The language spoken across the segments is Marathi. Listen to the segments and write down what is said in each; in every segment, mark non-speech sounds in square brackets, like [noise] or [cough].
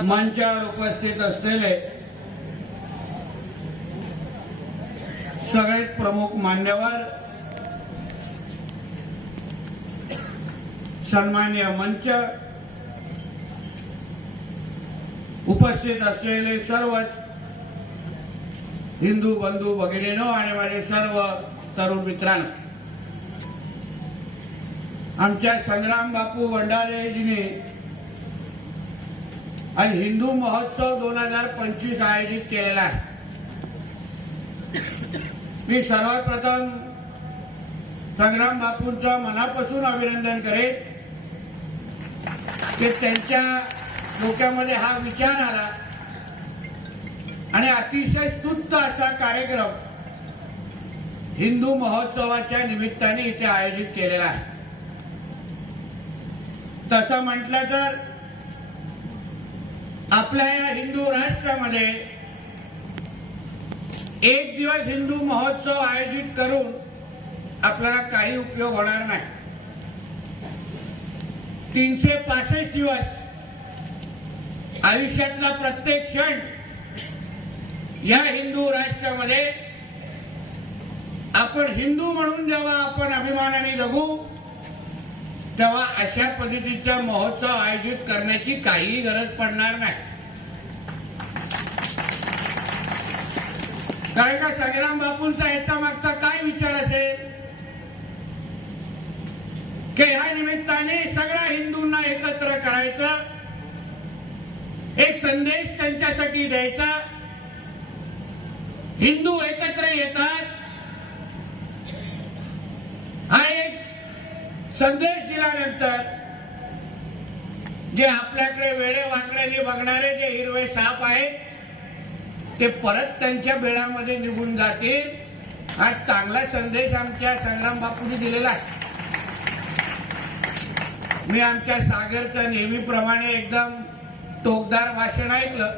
मंचावर उपस्थित असलेले सगळेच प्रमुख मान्यवर सन्मान्य मंच उपस्थित असलेले सर्वच हिंदू बंधू भगिनीनो आणि माझे सर्व तरुण मित्रांनो आमच्या संग्राम बापू भंडारेजीने आणि हिंदू महोत्सव दोन हजार पंचवीस आयोजित केलेला आहे. मी सर्वात प्रथम संग्राम बापूंचं मनापासून अभिनंदन करेन की त्यांच्या डोक्यामध्ये हा विचार आला आणि अतिशय स्तुत्त असा कार्यक्रम हिंदू महोत्सवाच्या निमित्ताने इथे आयोजित केलेला आहे. तसं म्हटलं तर आपल्या या हिंदू राष्ट्रामध्ये एक दिवस हिंदू महोत्सव आयोजित करून आपल्याला काही उपयोग होणार नाही. तीनशे पासष्ट दिवस आयुष्यातला प्रत्येक क्षण या हिंदू राष्ट्रामध्ये आपण हिंदू म्हणून जेव्हा आपण अभिमानाने जगू तेव्हा अशा पद्धतीचा महोत्सव आयोजित करण्याची काहीही गरज पडणार नाही. कारण का संग्राम बापूंचा याच्या मागचा काय विचार असेल? की ह्या निमित्ताने सगळ्या हिंदूंना एकत्र करायचं एक संदेश त्यांच्यासाठी द्यायचा. हिंदू एकत्र येतात. हा एक संदेश दिल्यानंतर जे आपल्याकडे वेळे वाकड्याने बघणारे जे हिरवे साप आहेत ते परत त्यांच्या बेळामध्ये निघून जातील. हा चांगला संदेश आमच्या संग्राम बापूंनी दिलेला आहे. मी आमच्या सागरचं नेहमीप्रमाणे एकदम टोकदार भाषण ऐकलं.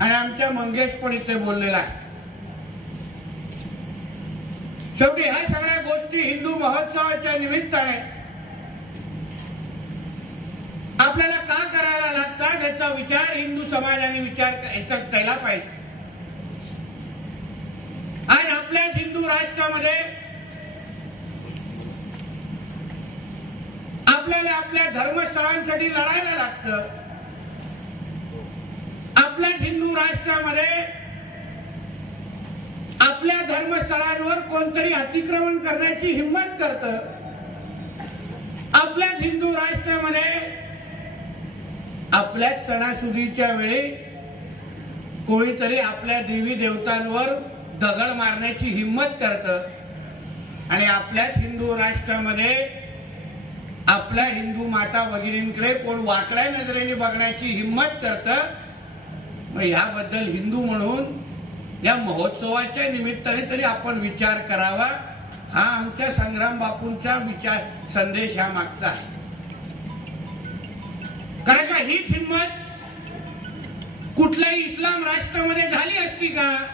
आणि आमच्या मंगेश पण इथे बोललेला आहे. शेवटी ह्या सगळ्या गोष्टी हिंदू महोत्सवाच्या निमित्ताने. आपल्याला का करायला लागतात याचा विचार हिंदू समाजाने विचार याचा केला पाहिजे. आज आपल्या हिंदू राष्ट्रामध्ये आपल्याला आपल्या धर्मस्थळांसाठी लढायला लागतं. आपल्या हिंदू राष्ट्रामध्ये आपल्या धर्मस्थळांवर कोणतरी अतिक्रमण करण्याची हिंमत करत. आपल्या हिंदू राष्ट्रामध्ये आपल्याच सणासुदीच्या वेळी कोणीतरी आपल्या देवी देवतांवर दगड मारण्याची हिंमत करत. आणि आपल्याच हिंदू राष्ट्रामध्ये आपल्या हिंदू माता भगिनींकडे कोण वाकड्या नजरेने बघण्याची हिंमत करत मग ह्याबद्दल हिंदू म्हणून या महोत्सवाच्या निमित्ताने तरी आपण विचार करावा. हा आमच्या संग्राम बापूंचा विचार संदेश ह्या मागचा आहे. कारण का हीच हिंमत कुठल्याही इस्लाम राष्ट्रामध्ये झाली असती का?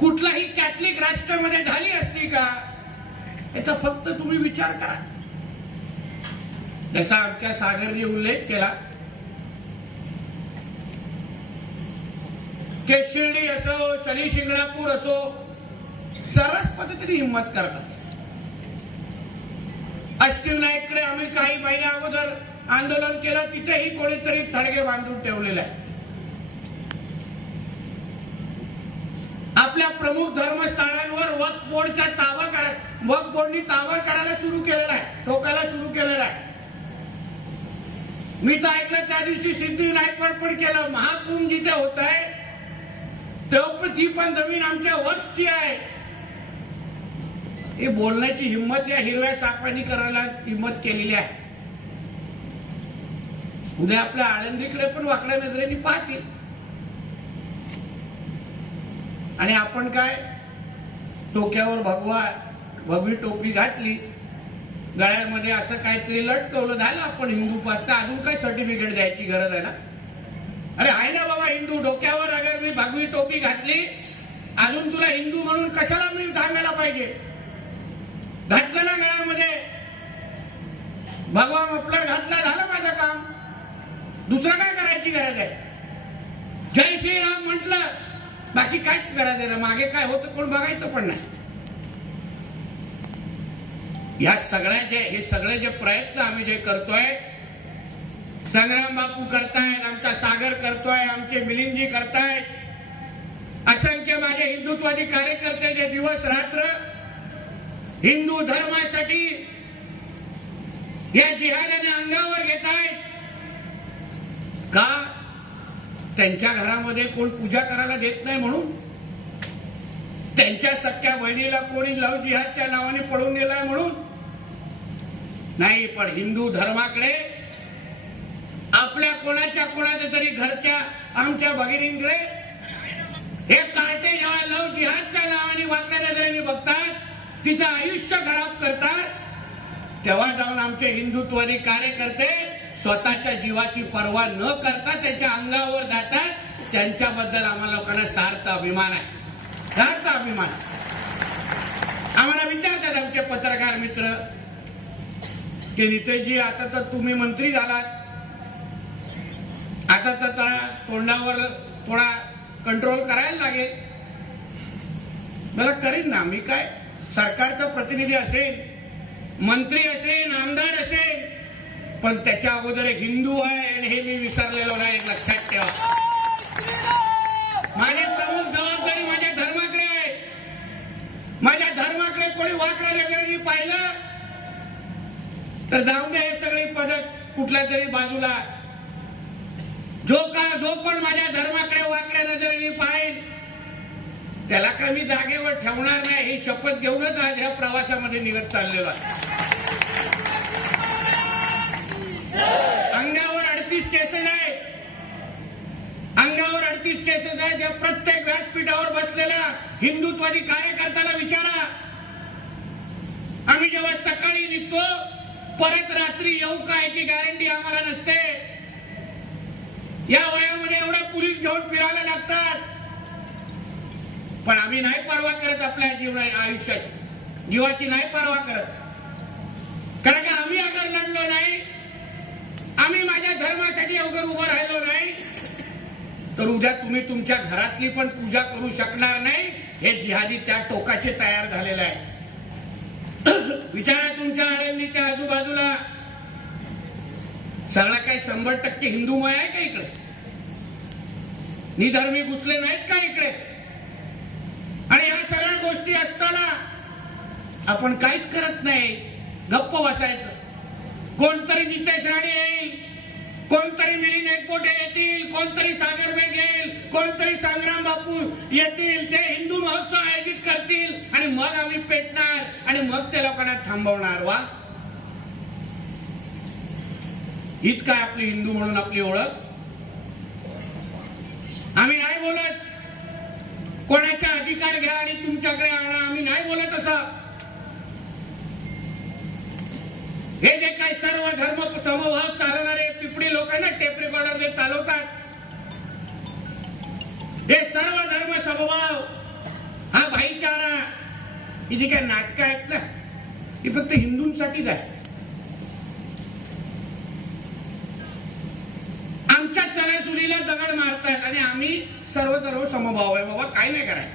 कुठलाही कॅथलिक राष्ट्रामध्ये झाली असती का? याचा फक्त तुम्ही विचार करा. जसा आमच्या सागरने उल्लेख केला केशिर्डी असो शनी शिंगणापूर असो सर्वच पद्धतीने हिंमत करतात. अष्टविनायकडे आम्ही काही महिन्या अगोदर आंदोलन केलं तिथेही कोणीतरी थडगे बांधून ठेवलेले आहे आपल्या प्रमुख धर्मस्थळांवर वक्फ बोर्डचा ताबा करा वक्फ बोर्डनी ताबा करायला सुरू केलेला आहे ठोकायला सुरू केलेला आहे. मी तर ऐकलं त्या दिवशी सिद्धिविनायकवर पण केलं. महाकुंभ जिथे होत आहे ती पण जमीन आमच्या वरची आहे. हे बोलण्याची हिंमत या हिरव्या सापांनी करायला हिंमत केलेली आहे. उद्या आपल्या आळंदीकडे पण वाकड्या नजरेने पाहतील. आणि आपण काय? डोक्यावर भगवा भगवी टोपी घातली गळ्यामध्ये असं काहीतरी लटकवलं झालं आपण हिंदू पाच अजून काय सर्टिफिकेट द्यायची गरज आहे ना? अरे आहे ना बाबा हिंदू डोक्यावर अगर मी भगवी टोपी घातली अजून तुला हिंदू म्हणून कशाला मी थांबायला पाहिजे? घातलं ना गळ्यामध्ये? भगवा मफलर घातला झालं माझं काम. दुसरं काय करायची गरज आहे? जय श्रीराम म्हटलं बाकी काय गरज आहे मागे काय होतं कोण बघायचं पण नाही. या सगळ्याचे हे सगळे जे प्रयत्न आम्ही जे करतोय संग्राम बापू करतायत आमचा सागर करतोय आमचे मिलिंदजी करतायत. असंख्य माझे हिंदुत्वादी कार्यकर्ते जे दिवस रात्र हिंदू धर्मासाठी या जिहादाने अंगावर घेत आहेत का? त्यांच्या घरामध्ये कोण पूजा करायला देत नाही म्हणून? त्यांच्या सख्या बहिणीला कोणी लव जिहादच्या नावाने पळून गेलाय म्हणून? नाही पण हिंदू धर्माकडे आपल्या कोणाच्या कोणाच्या तरी घरच्या आमच्या भगिनींकडे हे कार्टे जेव्हा लव जिहादच्या नावाने वाकड्या नजरेने बघतात तिचं आयुष्य खराब करतात तेव्हा जाऊन आमचे हिंदुत्वादी कार्यकर्ते स्वतःच्या जीवाची पर्वा न करता त्याच्या अंगावर जातात. त्यांच्याबद्दल आम्हाला लोकांना सार्थ अभिमान आहे. सार्थ अभिमान आम्हाला विचारतात आमचे पत्रकार मित्र की नितेशजी आता तर तुम्ही मंत्री झालात. आता तर तोंडावर थोडा कंट्रोल करायला लागेल. मला करीन ना मी काय सरकारचा प्रतिनिधी असेल मंत्री असेल आमदार असेल पण त्याच्या अगोदर एक हिंदू आहे आणि हे मी विसरलेलो नाही लक्षात ठेवा. माझी प्रमुख जबाबदारी माझ्या धर्माकडे आहे. माझ्या धर्माकडे कोणी वाकडं मी पाहिलं. तर जाऊन दे हे सगळे पदक कुठल्या तरी बाजूला जो का जो पण माझ्या धर्माकडे वाकड्या नजरेने पाहिल त्याला का मी जागेवर ठेवणार नाही? ही शपथ घेऊनच आज ह्या प्रवासामध्ये निघत चाललेलो आहे. अंगावर अडतीस केसेस आहे अंगावर अडतीस केसेस आहे त्या प्रत्येक व्यासपीठावर बसलेल्या हिंदुत्वादी कार्यकर्त्याला विचारा. आम्ही जेव्हा सकाळी निघतो परत रात्री येऊ काय की गॅरंटी आम्हाला नसते. या वयामध्ये एवढे पोलीस घेऊन फिरायला लागतात. पण आम्ही नाही पर्वा करत आपल्या जीवना आयुष्यात. जीवाची नाही पर्वा करत. कारण का आम्ही अगर लढलो नाही आम्ही माझ्या धर्मासाठी अवघड उभं राहिलो नाही तर उद्या तुम्ही तुमच्या घरातली पण पूजा करू शकणार नाही. हे जिहादी त्या टोकाचे तयार झालेलं आहे. [clears throat] विचारा तुमच्या आळंदीच्या आजूबाजूला. सगळा काही शंभर टक्के हिंदूमय आहे का इकडे? निधर्मी घुसले नाहीत का इकडे? आणि या सगळ्या गोष्टी असताना आपण काहीच करत नाही. गप्प बसायचं. कोणतरी नितेश राणे येईल कोणतरी मिलिंद एकपोटे येतील कोणतरी सागर बेग येईल कोणतरी संग्राम बापू येतील ते हिंदू महोत्सव आयोजित करतील. आणि मग आम्ही पेटणार आणि मग ते लोकांना थांबवणार. वा. हीच काय आपली हिंदू म्हणून आपली ओळख? आम्ही नाही बोलत. कोणाचा अधिकार घ्या आणि तुमच्याकडे आणा. आम्ही नाही बोलत असं. हे जे काही सर्व धर्म समभाव चालवणारे पिपडी लोकांना टेप रेकॉर्डर जे चालवतात हे सर्व धर्म समभाव हा भाईचारा. ही जी काही नाटकं आहेत ना? ही फक्त हिंदूंसाठीच आहे आमच्या सणासुरीला दगड मारतायत आणि आम्ही सर्व सर्व समभाव आहे. बाबा काय नाही करायचं.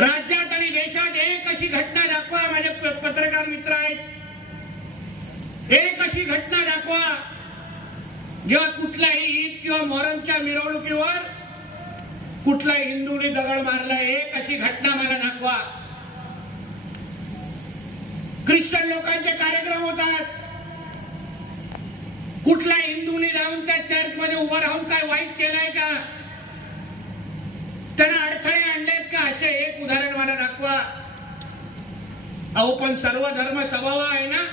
राज्यात आणि देशात एक अशी घटना दाखवा माझे पत्रकार मित्र आहेत. एक अशी घटना दाखवा जेव्हा कुठलाही ईद किंवा मोहरमच्या मिरवणुकीवर कुठलाही हिंदूने दगड मारला एक अशी घटना मला दाखवा. ख्रिश्चन लोकांचे कार्यक्रम होतात. कुठल्या हिंदूनी जाऊन त्या चर्च मध्ये उभं राहून काय वाईट केलाय का? त्यांना अडथळे आणलेत का? असे एक उदाहरण मला दाखवा. अहो पण सर्व धर्म स्वभाव आहे ना?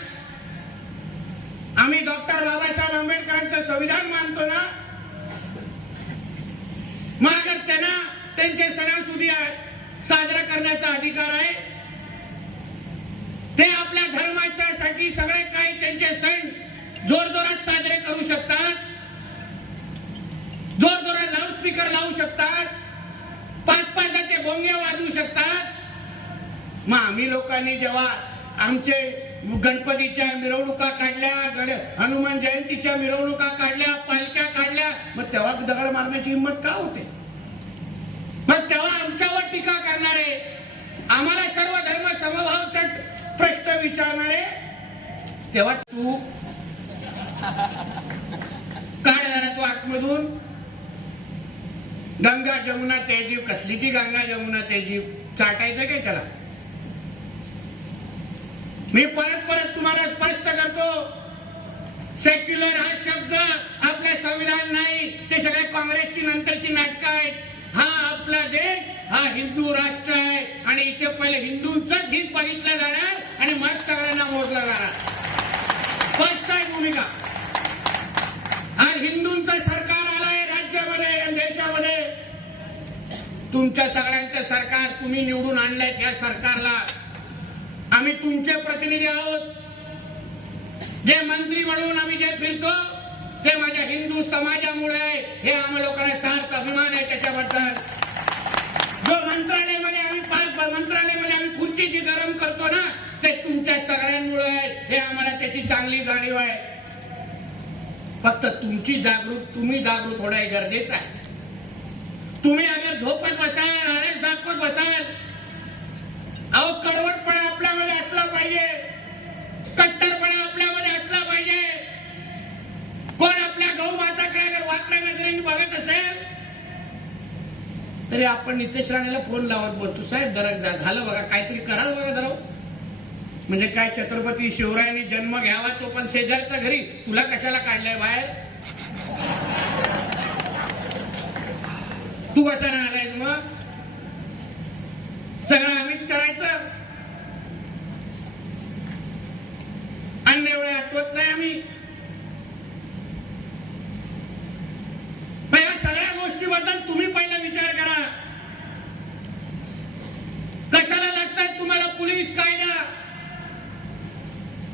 आम्ही डॉक्टर बाबासाहेब आंबेडकरांचं संविधान मानतो ना? मग अगर त्यांना त्यांचे सणासुदी साजरा करण्याचा अधिकार आहे ते आपल्या धर्माच्यासाठी सगळे काही त्यांचे सण जोरजोरात साजरे करू शकतात. जोरजोरात लाऊडस्पीकर लावू शकतात. पाच पाच ते बोंगे वाजवू शकतात. मग आम्ही लोकांनी जेव्हा आमचे गणपतीच्या मिरवणुका काढल्या हनुमान जयंतीच्या मिरवणुका काढल्या पालख्या काढल्या मग तेव्हा दगड मारण्याची हिंमत का होते? मग तेव्हा आमच्यावर टीका करणारे आम्हाला सर्व धर्म समभावचा प्रश्न विचारणारे तेव्हा तू काय झाला तू आतमधून? गंगा जमुना तेजीव कसली ती गंगा जमुना तेजीव चाटायचं काय त्याला? मी परत परत तुम्हाला स्पष्ट करतो. सेक्युलर हा शब्द आपल्या संविधान नाही ते सगळे काँग्रेसची नंतरची नाटकं आहेत. हा आपला देश हा हिंदू राष्ट्र आहे. आणि इथे पहिले हिंदूंचंच हित बघितलं जाणार आणि मग सगळ्यांना मोजलं जाणार. स्पष्ट आहे भूमिका. आज हिंदूंचं सरकार आलंय राज्यामध्ये आणि देशामध्ये. तुमच्या सगळ्यांचं सरकार तुम्ही निवडून आणलंय त्या सरकारला. आम्ही तुमचे प्रतिनिधी आहोत. जे मंत्री म्हणून आम्ही जे फिरतो ते माझ्या हिंदू समाजामुळे आहे. हे आम्हा लोकांना सार्थ अभिमान आहे त्याच्याबद्दल. जो मंत्रालयामध्ये आम्ही पाच मंत्रालयामध्ये आम्ही खुर्ची जी गरम करतो ना ते तुमच्या सगळ्यांमुळे आहे. हे आम्हाला त्याची चांगली जाणीव आहे. फक्त तुमची जागृत तुम्ही जागृत होणं गरजेचं आहे. तुम्ही अगर झोपत बसाल आळस दाखवत बसाल अहो कडवटपणा आपल्यामध्ये असला पाहिजे. कट्टरपणा आपल्यामध्ये असला पाहिजे. कोण आपल्या गहू माताकडे अगर वाकड्या नजरेने बघत असेल तरी आपण नितेश राणेला फोन लावत बोलतो साहेब जरा झालं बघा काहीतरी कराल बघा जरा. म्हणजे काय छत्रपती शिवरायांनी जन्म घ्यावा तो पण शेजारच्या घरी? तुला कशाला काढलाय बाहेर? तू कसा नाही आलाय मग? सगळं आम्हीच करायचं? अन्य वेळे आठवत नाही आम्ही. या सगळ्या गोष्टीबद्दल तुम्ही पहिला विचार करा. कशाला लागतात तुम्हाला पोलीस कायदा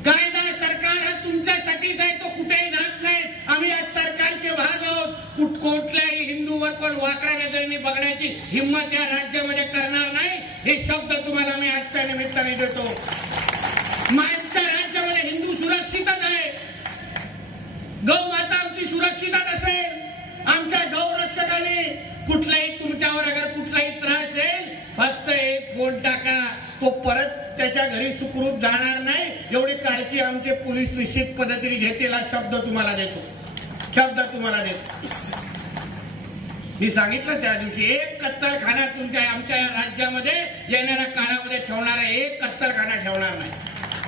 कायदा सरकार हा तुमच्यासाठीच आहे तो कुठेही जात नाही आम्ही आज सरकारचे भाग आहोत कुठ कोणत्याही हिंदूवर वाकड्या नजरेने बघण्याची हिंमत या राज्यामध्ये करणार नाही हे शब्द तुम्हाला मी आजच्या निमित्ताने देतो. माझ्या राज्यामध्ये हिंदू सुरक्षितच आहे. गौ माता आमची सुरक्षितच असेल आमच्या गौरक्षकाने कुठलाही तुमच्यावर अगर कुठलाही त्रास येईल फक्त एक फोन टाका. तो परत त्याच्या घरी सुखरूप जाणार नाही. एवढी काळजी आमचे पोलीस निश्चित पद्धतीने घेतील हा शब्द तुम्हाला देतो. शब्द तुम्हाला देतो. मी सांगितलं त्या दिवशी एक कत्तलखाना तुमच्या आमच्या या राज्यामध्ये येणाऱ्या काळामध्ये ठेवणार एक कत्तलखाना ठेवणार नाही.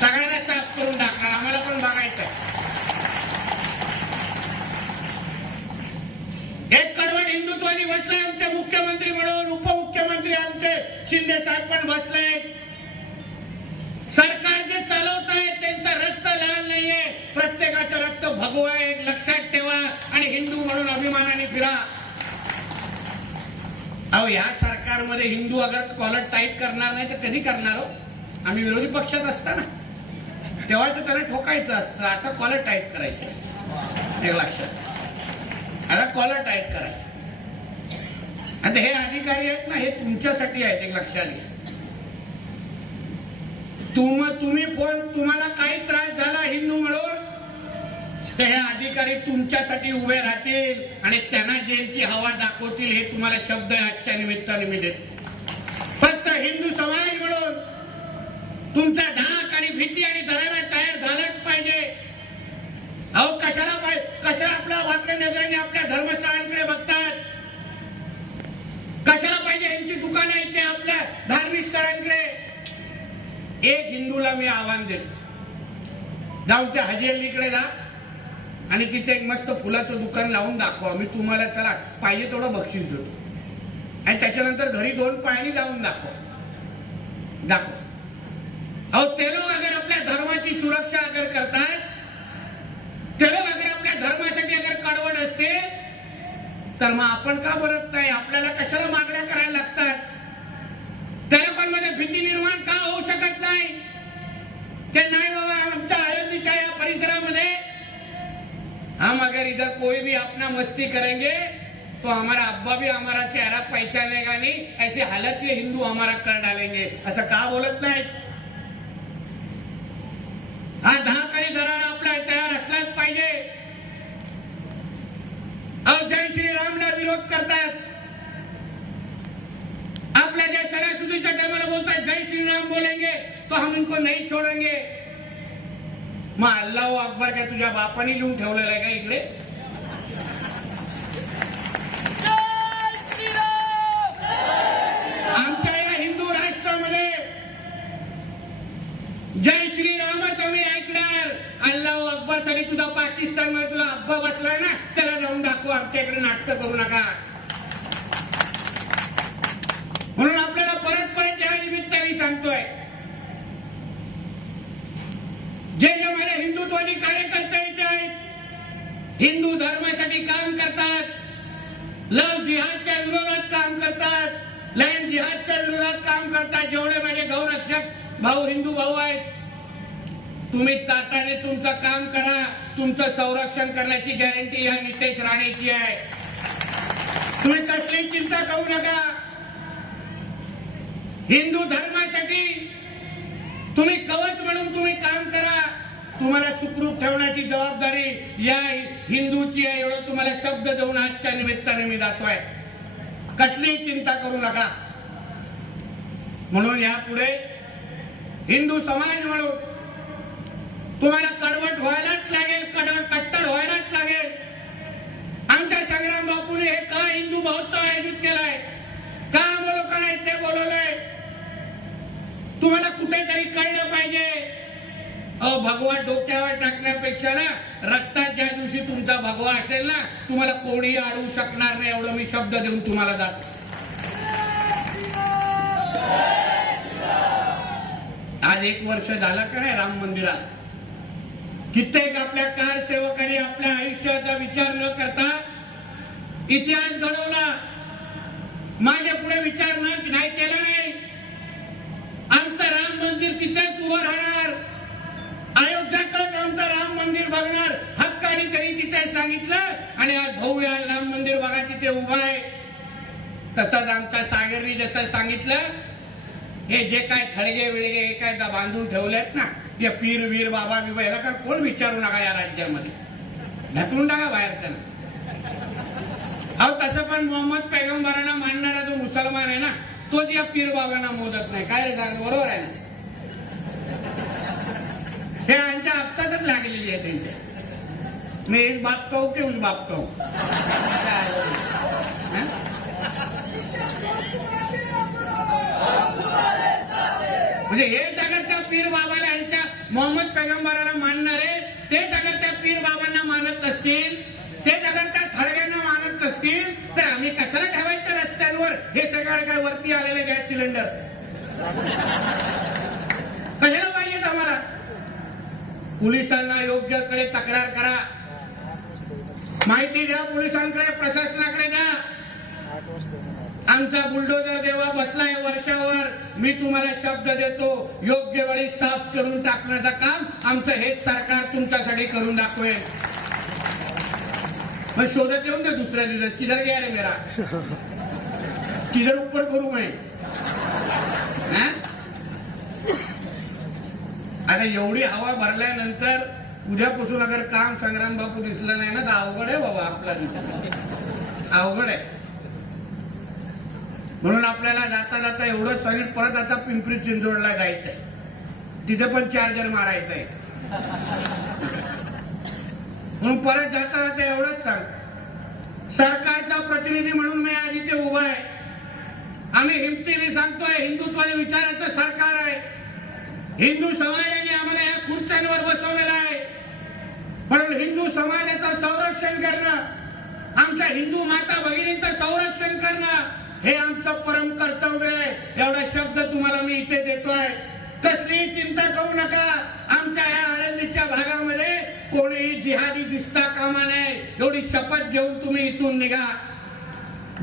सगळ्यांना साफ करून टाकणार आम्हाला पण बघायचं आहे एक कडवट हिंदुत्वानी बसलाय आमचे मुख्यमंत्री म्हणून उपमुख्यमंत्री आमचे शिंदे साहेब पण बसले. सरकार जे चालवत आहे त्यांचं रक्त लहान नाहीये. प्रत्येकाचं रक्त भगवं आहे लक्षात ठेवा. आणि हिंदू म्हणून अभिमानाने फिरा. अहो या सरकारमध्ये हिंदू अगर कॉलर टाईट करणार नाही तर कधी करणार हो? आम्ही विरोधी पक्षात असताना. तेव्हा तर त्याला ठोकायचं असतं. आता कॉलर टाईट करायचं असतं. एक लक्षात. आता कॉलर टाईट करायचं. आता हे अधिकारी आहेत ना हे तुमच्यासाठी आहेत एक लक्षात घ्या. तुम तुम्ही फोन तुम्हाला काही त्रास झाला हिंदू मिळून तर हे अधिकारी तुमच्यासाठी उभे राहतील आणि त्यांना जेलची हवा दाखवतील हे तुम्हाला शब्द आजच्या निमित्ताने मी देतो. फक्त हिंदू समाज म्हणून तुमचा धाक आणि भीती आणि धरायला तयार झालाच पाहिजे. अहो कशाला पाहिजे कशाला आपल्या वाकड्या नजरेने आपल्या धर्मस्थळांकडे बघतात? कशाला पाहिजे यांची दुकानं इथे आपल्या धार्मिक स्थळांकडे? एक हिंदूला मी आव्हान देतो. जाऊ त्या हजी अलीकडे जा. आणि तिथे एक मस्त फुलाचं दुकान लावून दाखवा. मी तुम्हाला चला पाहिजे तेवढं बक्षीस देतो. आणि त्याच्यानंतर घरी दोन पायांनी लावून दाखवा. दाखवा. अहो ते लोक अगर आपल्या धर्माची सुरक्षा अगर करताय ते लोक अगर आपल्या धर्मासाठी अगर कडवड असते तर मग आपण का बरत नाही? आपल्याला कशाला मागण्या करायला लागतात त्या लोकांमध्ये भीती निर्माण का होऊ शकत नाही ते नाही बाबा आमच्या अयोध्येच्या या परिसरामध्ये हम अगर इधर कोई भी अपना मस्ती करेंगे तो हमारा अब्बा भी हमारा चेहरा पहचानेगा नहीं। ऐसी हालत ये हिंदू हमारा कर डालेंगे। असं का बोलत नाही हा दहा काही दरारा आपला तयार असलाच पाहिजे। अहो जय श्रीरामला विरोध करतात आपल्या ज्या सणासुदीच्या टायमाला बोलतात जय श्रीराम बोलेंगे तो हम इनको नहीं छोडेंगे। मग अल्लाह अकबर काय तुझ्या बापाने लिहून ठेवलेला आहे का इकडे आमच्या या हिंदू राष्ट्रामध्ये जय श्रीरामच आम्ही ऐकणार अल्लाह अकबर तरी तुझा पाकिस्तानमध्ये तुला अब्बा बसलाय ना त्याला जाऊन दाखव आमच्याकडे नाटकं करू नका म्हणून आपल्याला परत परत या निमित्ताने सांगतोय जे जे माझ्या हिंदुत्वादी कार्यकर्ते इथे आहेत हिंदू धर्मासाठी काम करतात लव जिहादच्या विरोधात काम करतात लँड जिहादच्या विरोधात काम करतात जेवढे माझे गौरक्षक भाऊ हिंदू भाऊ आहेत तुम्ही ताटाने तुमचं काम करा तुमचं संरक्षण करण्याची गॅरंटी या नितेश राणेची आहे तुम्ही कसली चिंता करू नका. हिंदू धर्मासाठी तुम्ही कवच म्हणून तुम्ही काम करा. तुम्हाला सुखरूप ठेवण्याची जबाबदारी या हिंदूची आहे एवढं तुम्हाला शब्द देऊन आजच्या निमित्ताने मी जातोय कसलीही चिंता करू नका. म्हणून यापुढे हिंदू समाज म्हणून तुम्हाला कडवट व्हायलाच लागेल कडवट कट्टर व्हायलाच लागेल. बापूने हे का हिंदू महोत्सव आयोजित केलाय? का आम्हा लोकांना इथे बोलवलंय? तुम्हाला कुठेतरी कळलं पाहिजे. अहो भगवा डोक्यावर टाकण्यापेक्षा ना रक्तात ज्या दिवशी तुमचा भगवा असेल ना तुम्हाला कोणी अडवू शकणार नाही एवढं मी शब्द देऊन तुम्हाला जातो. आज एक वर्ष झालं का नाही राम मंदिरात? कित्येक आपल्या कार सेवकांनी आपल्या आयुष्याचा विचार न करता इतिहास घडवला. माझ्या पुढे विचार नाही केला नाही. आमचं राम मंदिर तिथेच उभं राहणार. अयोध्याकडे आमचं राम मंदिर बघणार. हक्काने तरी तिथे सांगितलं आणि आज भाऊ या राम मंदिर बघा तिथे उभा आहे. तसंच आमच्या सागरनी जसं सांगितलं हे जे काय थडगे विळगे हे काय बांधून ठेवलेत ना हे पीर वीर बाबा बिबा याला काय कोण विचारू नका या राज्यामध्ये. ढकलून टाका बाहेर त्यांना. अहो तसं पण मोहम्मद पैगंबरांना मानणारा जो मुसलमान आहे ना तोच या पीर बाबांना मोदत नाही. काय रे कारण बरोबर आहे ना? हे यांच्या आत्ताच लागलेली आहे त्यांच्या मी एक बाप कहू की उस बाप कहू म्हणजे हे जगत त्या पीर बाबाला यांच्या मोहम्मद पैगंबराला मानणारे ते जगत त्या पीर बाबांना मानत नसतील ते जगत त्या थडग्यांना मानत तर आम्ही कशाला ठेवायचं रस्त्यांवर? हे सगळं काय वरती आलेले गॅस सिलेंडर. कशाला पाहिजेत आम्हाला? पोलिसांना योग्यकडे तक्रार करा. माहिती द्या पोलिसांकडे प्रशासनाकडे द्या. आमचा बुलडोजर देवा बसलाय वर्षावर. मी तुम्हाला शब्द देतो योग्य वेळी साफ करून टाकण्याचं काम आमचं हेच सरकार तुमच्यासाठी करून दाखवेल. मग शोधत येऊन दे दुसऱ्या दिवस किधर गया रे मेरा? किधर ऊपर करू मैं? आता एवढी हवा भरल्यानंतर उद्यापासून अगर काम संग्राम बापू दिसलं नाही ना तर अवघड आहे बाबा आपला अवघड आहे. म्हणून आपल्याला जाता जाता एवढंच सांगितलं परत आता पिंपरी चिंचवडला जायचंय. तिथे पण चार्जर मारायचंय. म्हणून परत जाता ते एवढंच सांग सरकारचा प्रतिनिधी म्हणून मी आज इथे उभा आहे. आम्ही हिमतीने सांगतोय हिंदुत्वाने विचाराचं सरकार आहे. हिंदू समाजाने आम्हाला या खुर्च्यांवर बसवलेला आहे. म्हणून हिंदू समाजाचं संरक्षण करणं आमच्या हिंदू माता भगिनींचं संरक्षण करणं हे आमचं परम कर्तव्य आहे. एवढा शब्द तुम्हाला मी इथे देतोय. कसलीही चिंता करू नका. आमच्या या आळंदीच्या भागामध्ये कोणीही जिहादी दिसता कामा नये एवढी शपथ घेऊन तुम्ही इथून निघा.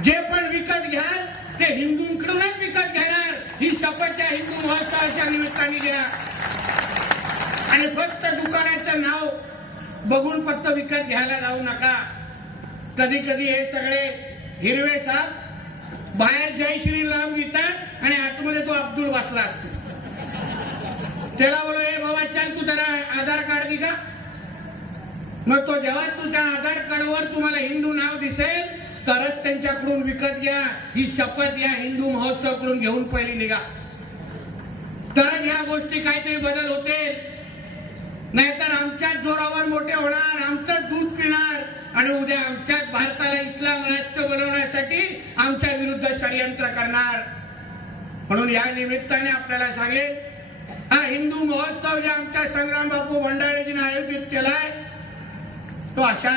जे पण विकत घ्याल ते हिंदूंकडूनच विकत घेणार. ही शपथ त्या हिंदू महोत्सवाच्या निमित्ताने घ्या. आणि फक्त दुकानाचं नाव बघून फक्त विकत घ्यायला जाऊ नका. कधी कधी हे सगळे हिरवे साप बाहेर जय श्रीराम लिहितात आणि आतमध्ये तो अब्दुल बसला असतो. त्याला बोलो हे बाबा चल तू जरा आधार कार्ड दे का मग तो जेव्हा तुझ्या आधार कार्डवर तुम्हाला हिंदू नाव दिसेल तरच त्यांच्याकडून विकत घ्या. ही शपथ या हिंदू महोत्सवकडून घेऊन पहिली निघा. तरच ह्या गोष्टी काहीतरी बदल होते नाहीतर आमच्याच जोरावर मोठे होणार आमचंच दूध पिणार आणि उद्या आमच्याच भारताला इस्लाम राष्ट्र बनवण्यासाठी आमच्या विरुद्ध षडयंत्र करणार. म्हणून या निमित्ताने आपल्याला सांगेल हा हिंदू महोत्सव जे आमच्या संग्राम बापू भंडारेजीने आयोजित केलाय तो अशा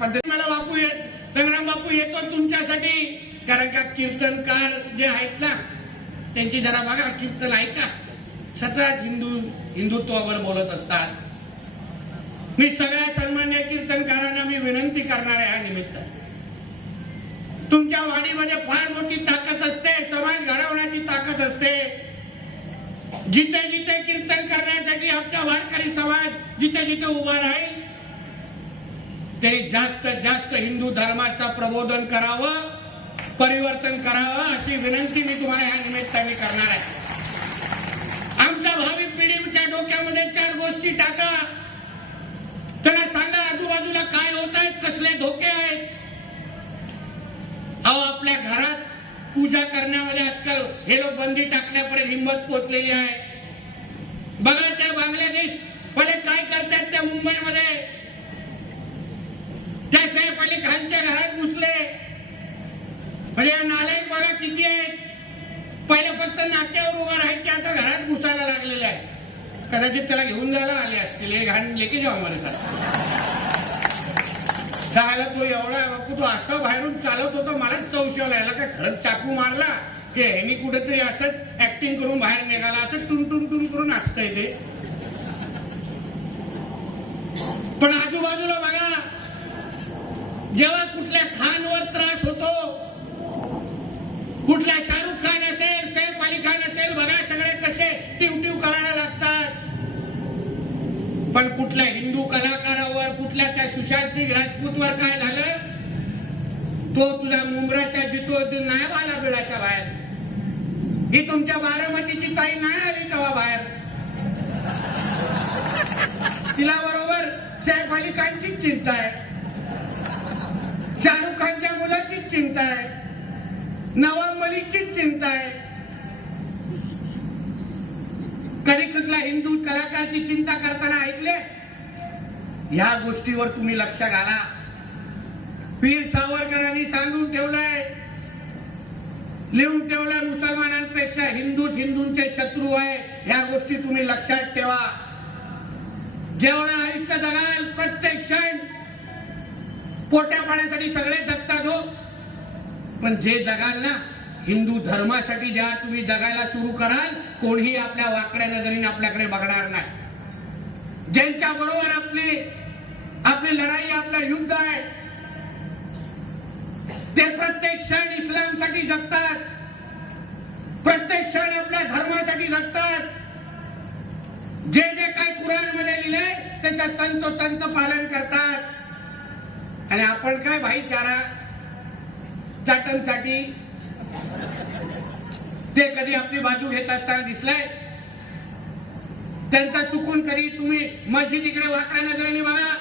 पद्धती मला बापू येत संग्राम बापू येतो तुमच्यासाठी. कारण का कीर्तनकार जे आहेत ना त्यांची जरा बघा कीर्तन ऐका. सतत हिंदू हिंदुत्वावर बोलत असतात. मी सगळ्या सन्मान्य कीर्तनकारांना मी विनंती करणार आहे या निमित्त. तुमच्या वाणीमध्ये फार मोठी ताकद असते समाज घडवण्याची ताकद असते. जिथे जिथे कीर्तन करण्यासाठी आमच्या वारकरी समाज जिथे जिथे उभा राहील तरी जास्तीत जास्त हिंदू धर्माचं प्रबोधन करावं परिवर्तन करावं अशी विनंती मी तुम्हाला या निमित्ताने करणार आहे. आमच्या भावी पिढीच्या डोक्यामध्ये चार गोष्टी टाका. त्याला सांगा आजूबाजूला काय होत आहेत कसले धोके आहेत? अहो आपल्या घरात पूजा करण्यामध्ये आजकाल हे लोक बंदी टाकण्यापर्यंत हिंमत पोचलेली आहे. बघा त्या बांगलादेश पहिले काय करतात त्या मुंबईमध्ये? साहेब अली खानच्या घरात घुसले म्हणजे या नालायक बघा किती आहेत पहिले फक्त नाट्यावर उभा राहायचे आता घरात घुसायला लागलेले आहे कदाचित त्याला घेऊन जायला आले असतील हे घाण लेखी जेव्हा मला साथ। तो एवढा बापू तो असं बाहेरून चालत होता मलाच संशय याला काय खरंच चाकू मारला? की ह्यानी कुठेतरी असंच ऍक्टिंग करून बाहेर निघाला असं टुन टुन टुन करून असतंय ते. पण आजूबाजूला बघा जेव्हा कुठल्या खानवर त्रास होतो कुठल्या शाहरुख खान असेल सैफ अली खान असेल बघा सगळे कसे टिवटिव करायला लागतात. पण कुठल्या हिंदू कलाकारावर कुठल्या त्या सुशांत सिंग राजपूतवर काय झालं? तो तुझ्या मुंबराच्या जितो नाही आला बिळाच्या बाहेर. ही तुमच्या बारामतीची ताई नाही आली तेव्हा बाहेर. तिला बरोबर सैफ अली खानचीच चिंता आहे. शाहरुख खानच्या मुलाचीच चिंता आहे. नवाब मलिकचीच चिंता आहे. कधी कुठला हिंदू कलाकारची चिंता करताना ऐकले? ह्या गोष्टीवर तुम्ही लक्ष घाला. पीर सावरकरांनी सांगून ठेवलंय लिहून ठेवलंय मुसलमानांपेक्षा हिंदूच हिंदूंचे शत्रू आहे. ह्या गोष्टी तुम्ही लक्षात ठेवा. जेवढं आयुष्य जगाल प्रत्येक क्षण पोट्या पाण्यासाठी सगळे जगतात हो. पण जे जगाल ना हिंदू धर्मासाठी ज्या तुम्ही जगायला सुरू कराल कोणीही आपल्या वाकड्या नजरेने आपल्याकडे बघणार नाही. ज्यांच्या बरोबर आपली आपली लढाई आपलं युद्ध आहे ते प्रत्येक क्षण इस्लामसाठी जगतात. प्रत्येक क्षण आपल्या धर्मासाठी जगतात. जे जे काही कुराणमध्ये लिहिलंय त्याच्या तंतोतंत पालन करतात. आणि आपण काय भाईचारा चाटणसाठी ते कधी आपली बाजू घेत असताना दिसलाय? त्यांचा चुकून कधी तुम्ही मस्जिदीकडे वाकड्या नजरेने बघा.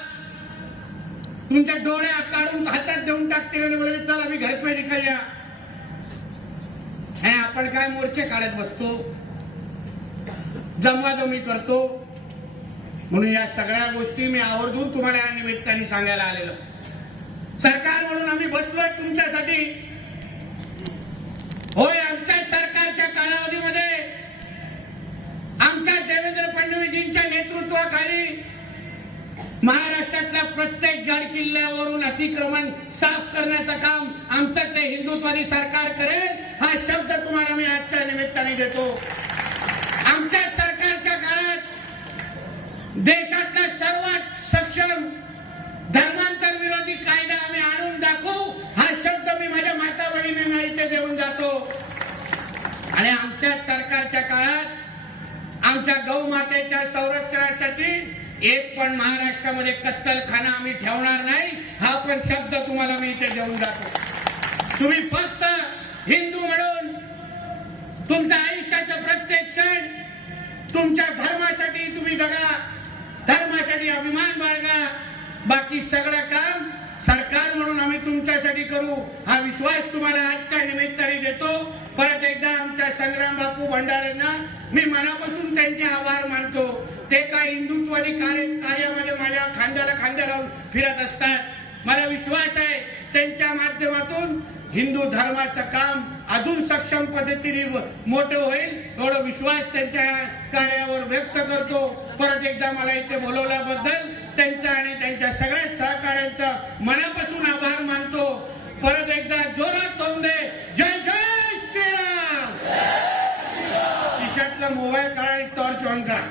तुमच्या डोळ्या काढून हातात देऊन टाकते म्हणजे बोलले चल आम्ही घर पे निघाल्या आणि आपण काय मोर्चे काढत बसतो? जमवाजमी करतो? म्हणून या सगळ्या गोष्टी मी आवर्जून तुम्हाला या निमित्ताने सांगायला आलेलो. सरकार म्हणून आम्ही बसलोय तुमच्यासाठी. होय आमच्या सरकारच्या कालावधीमध्ये आमच्या देवेंद्र फडणवीसजींच्या नेतृत्वाखाली महाराष्ट्रातल्या प्रत्येक गड किल्ल्यावरून अतिक्रमण साफ करण्याचं काम आमचं ते हिंदुत्वादी सरकार करेल हा शब्द तुम्हाला मी आजच्या निमित्ताने देतो. आमच्या सरकारच्या काळात देशातल्या सर्वात सक्षम आणि आमच्या सरकारच्या काळात आमच्या गौमातेच्या संरक्षणासाठी एक पण महाराष्ट्रामध्ये कत्तलखाना आम्ही ठेवणार नाही हा पण शब्द तुम्हाला मी इथे देऊन जातो. तुम्ही फक्त हिंदू म्हणून तुमच्या आयुष्याचं प्रत्येक क्षण तुमच्या धर्मासाठी तुम्ही जगा धर्मासाठी अभिमान बाळगा बाकी सगळं काम सरकार म्हणून आम्ही तुमच्यासाठी करू. हा विश्वास तुम्हाला आजच्या निमित्ताने देतो. परत एकदा आमच्या संग्राम बापू भंडारेंना मी मनापासून त्यांचे आभार मानतो. ते काय हिंदुत्वादी कार्य कार्यामध्ये माझ्या खांद्याला खांद्या लावून फिरत असतात. मला विश्वास आहे त्यांच्या माध्यमातून हिंदू धर्माचं काम अजून सक्षम पद्धतीने मोठं होईल एवढा विश्वास त्यांच्या कार्यावर व्यक्त करतो. परत एकदा मला इथे बोलवल्याबद्दल त्यांचा आणि त्यांच्या सगळ्या सहकार्यांचा मनापासून आभार मानतो. परत एकदा जोरात तोंड दे जय जय श्रीराम! खिशातला मोबाईल करा आणि टॉर्च ऑन करा.